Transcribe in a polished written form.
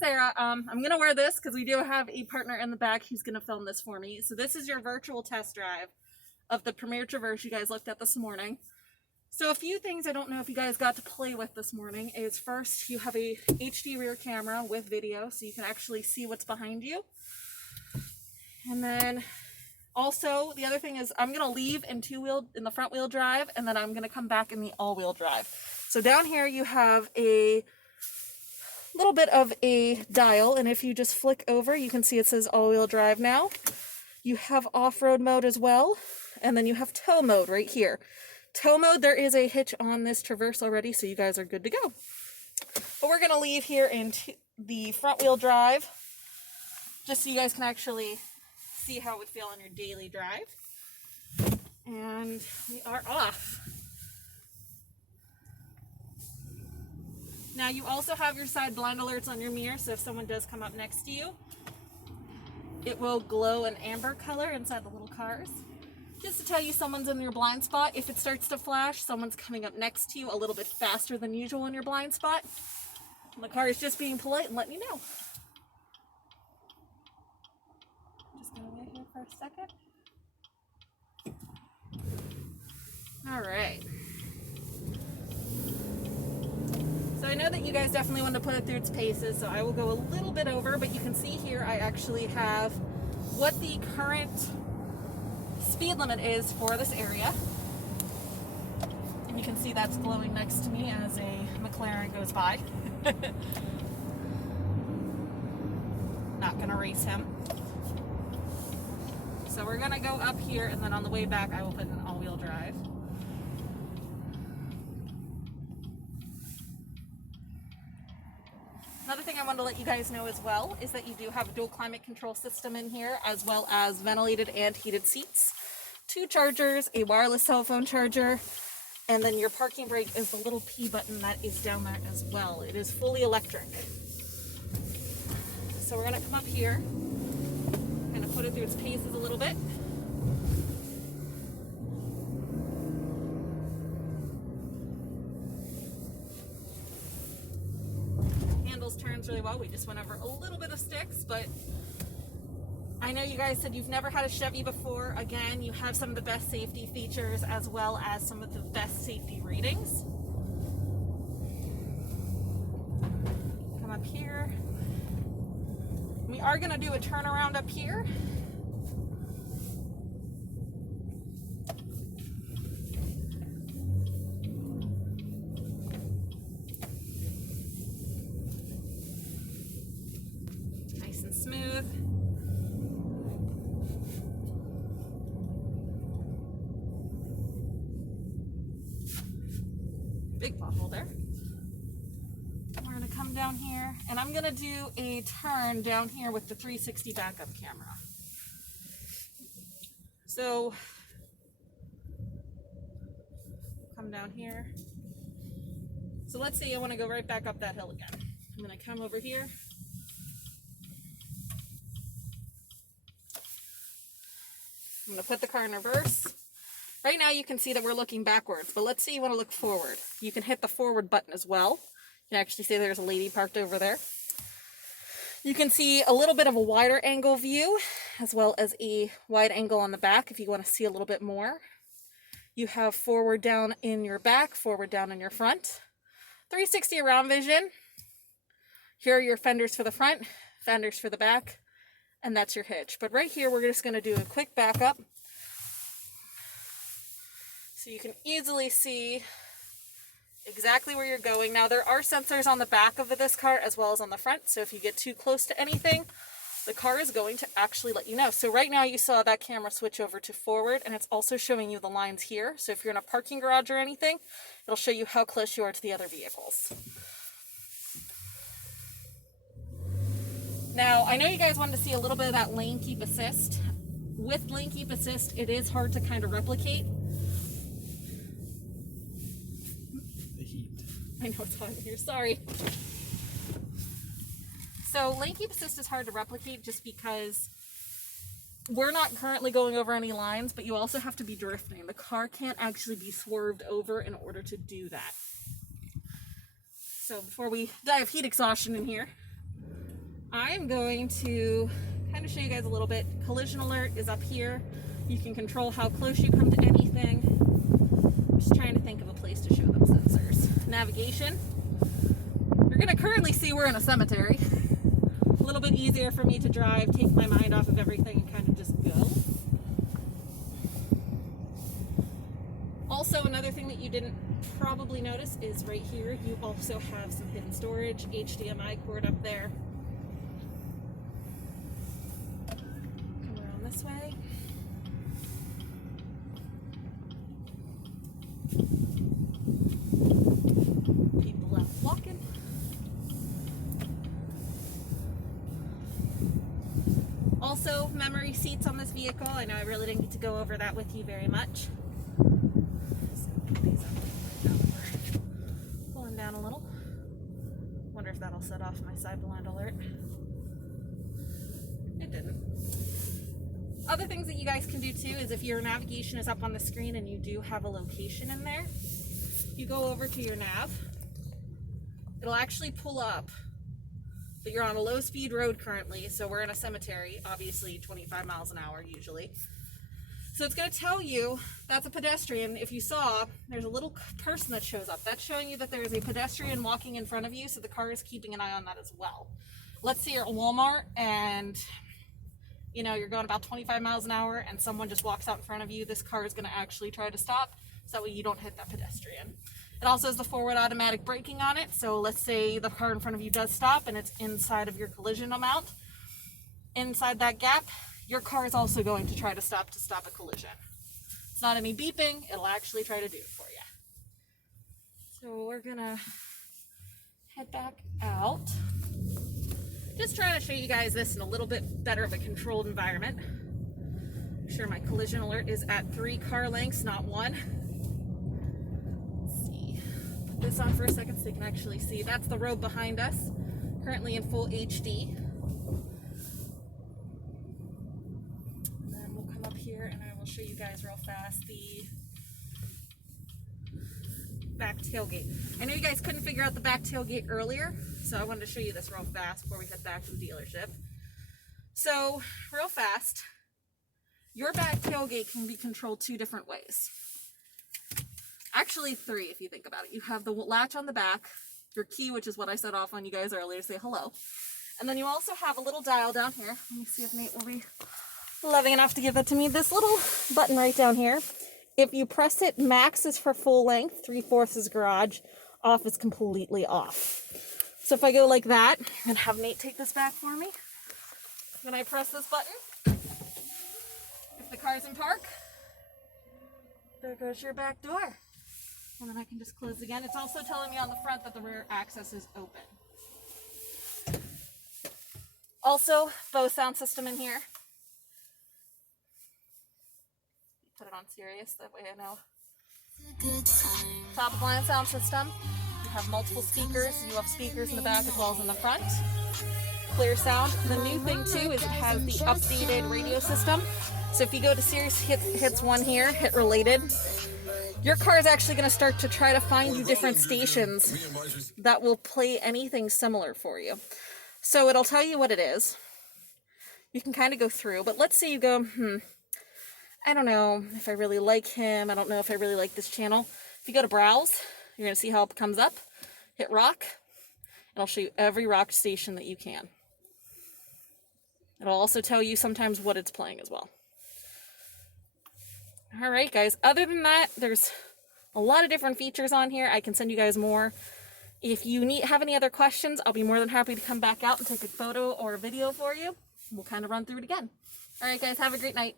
Sarah. I'm gonna wear this because we do have a partner in the back who's gonna film this for me. So this is your virtual test drive of the Premier Traverse you guys looked at this morning. So a few things I don't know if you guys got to play with this morning is first, you have a HD rear camera with video so you can actually see what's behind you. And then also the other thing is I'm gonna leave in the front wheel drive, and then I'm gonna come back in the all-wheel drive. So down here you have a little bit of a dial, and if you just flick over you can see it says all-wheel drive now. You have off-road mode as well, and then you have tow mode right here. Tow mode, there is a hitch on this Traverse already, so you guys are good to go. But we're going to leave here in the front wheel drive just so you guys can actually see how it would feel on your daily drive. And we are off. Now you also have your side blind alerts on your mirror, so if someone does come up next to you, it will glow an amber color inside the little cars. Just to tell you someone's in your blind spot. If it starts to flash, someone's coming up next to you a little bit faster than usual in your blind spot. And the car is just being polite and letting you know. Just gonna wait here for a second. All right. So I know that you guys definitely want to put it through its paces, so I will go a little bit over, but you can see here I actually have what the current speed limit is for this area. And you can see that's glowing next to me as a McLaren goes by. Not gonna race him. So we're gonna go up here, and then on the way back I will put in all-wheel drive. Another thing I wanted to let you guys know as well is that you do have a dual climate control system in here, as well as ventilated and heated seats, 2 chargers, a wireless cell phone charger, and then your parking brake is the little P button that is down there as well. It is fully electric. So we're gonna come up here, kind of put it through its paces a little bit. Turns really well. We just went over a little bit of sticks, but I know you guys said you've never had a Chevy before. Again, you have some of the best safety features as well as some of the best safety ratings. Come up here. We are going to do a turnaround up here. Smooth. Big pothole there. We're going to come down here, and I'm going to do a turn down here with the 360 backup camera. So, come down here. So let's say I want to go right back up that hill again. I'm going to come over here. I'm going to put the car in reverse. Right now you can see that we're looking backwards, but let's say you want to look forward. You can hit the forward button as well. You can actually see there's a lady parked over there. You can see a little bit of a wider angle view, as well as a wide angle on the back if you want to see a little bit more. You have forward down in your back, forward down in your front. 360 around vision. Here are your fenders for the front, fenders for the back. And that's your hitch. But right here, we're just going to do a quick backup. So you can easily see exactly where you're going. Now, there are sensors on the back of this car as well as on the front. So if you get too close to anything, the car is going to actually let you know. So right now, you saw that camera switch over to forward, and it's also showing you the lines here. So if you're in a parking garage or anything, it'll show you how close you are to the other vehicles. Now, I know you guys wanted to see a little bit of that lane keep assist. With lane keep assist, it is hard to kind of replicate. The heat. I know it's hot in here, sorry. So lane keep assist is hard to replicate just because we're not currently going over any lines, but you also have to be drifting. The car can't actually be swerved over in order to do that. So before we die of heat exhaustion in here, I am going to kind of show you guys a little bit. Collision alert is up here. You can control how close you come to anything. I'm just trying to think of a place to show them sensors. Navigation. You're going to currently see we're in a cemetery. A little bit easier for me to drive, take my mind off of everything, and kind of just go. Also, another thing that you didn't probably notice is right here, you also have some hidden storage, HDMI cord up there. Come around this way. People out walking. Also, memory seats on this vehicle. I know I really didn't get to go over that with you very much. Pulling down a little. Wonder if that'll set off my side blind alert. It didn't. Other things that you guys can do too is if your navigation is up on the screen and you do have a location in there, you go over to your nav, it'll actually pull up that you're on a low speed road currently, so we're in a cemetery, obviously 25 miles an hour usually. So it's going to tell you that's a pedestrian. If you saw, there's a little person that shows up. That's showing you that there is a pedestrian walking in front of you, so the car is keeping an eye on that as well. Let's say you're at Walmart and you know you're going about 25 miles an hour and someone just walks out in front of you. This car is going to actually try to stop so that way you don't hit that pedestrian. It also has the forward automatic braking on it, so let's say the car in front of you does stop and it's inside of your collision amount. Inside that gap, your car is also going to try to stop a collision. It's not any beeping, it'll actually try to do it for you. So we're gonna head back out. Just trying to show you guys this in a little bit better of a controlled environment. Make sure my collision alert is at 3 car lengths, not 1. Let's see. Put this on for a second so you can actually see. That's the road behind us, currently in full HD. And I will show you guys real fast the back tailgate. I know you guys couldn't figure out the back tailgate earlier, so I wanted to show you this real fast before we head back to the dealership. So, real fast, your back tailgate can be controlled 2 different ways. Actually 3 if you think about it. You have the latch on the back, your key, which is what I set off on you guys earlier to say hello. And then you also have a little dial down here. Let me see if Nate will be loving enough to give that to me. This little button right down here, if you press it, max is for full length, 3/4 is garage, off is completely off. So if I go like that and have Nate take this back for me, then I press this button. If the car's in park, there goes your back door. And then I can just close again. It's also telling me on the front that the rear access is open. Also, Bose sound system in here. Put it on serious, that way I know. Top of line sound system. You have multiple speakers. You have speakers in the back as well as in the front. Clear sound. The new thing too is it has the updated radio system. So if you go to Sirius hits 1 here, hit related, your car is actually going to start to try to find you different stations that will play anything similar for you. So it'll tell you what it is. You can kind of go through, but let's say you go, I don't know if I really like him. I don't know if I really like this channel. If you go to browse, you're going to see how it comes up. Hit rock. It'll show you every rock station that you can. It'll also tell you sometimes what it's playing as well. All right, guys. Other than that, there's a lot of different features on here. I can send you guys more. If you have any other questions, I'll be more than happy to come back out and take a photo or a video for you. We'll kind of run through it again. All right, guys. Have a great night.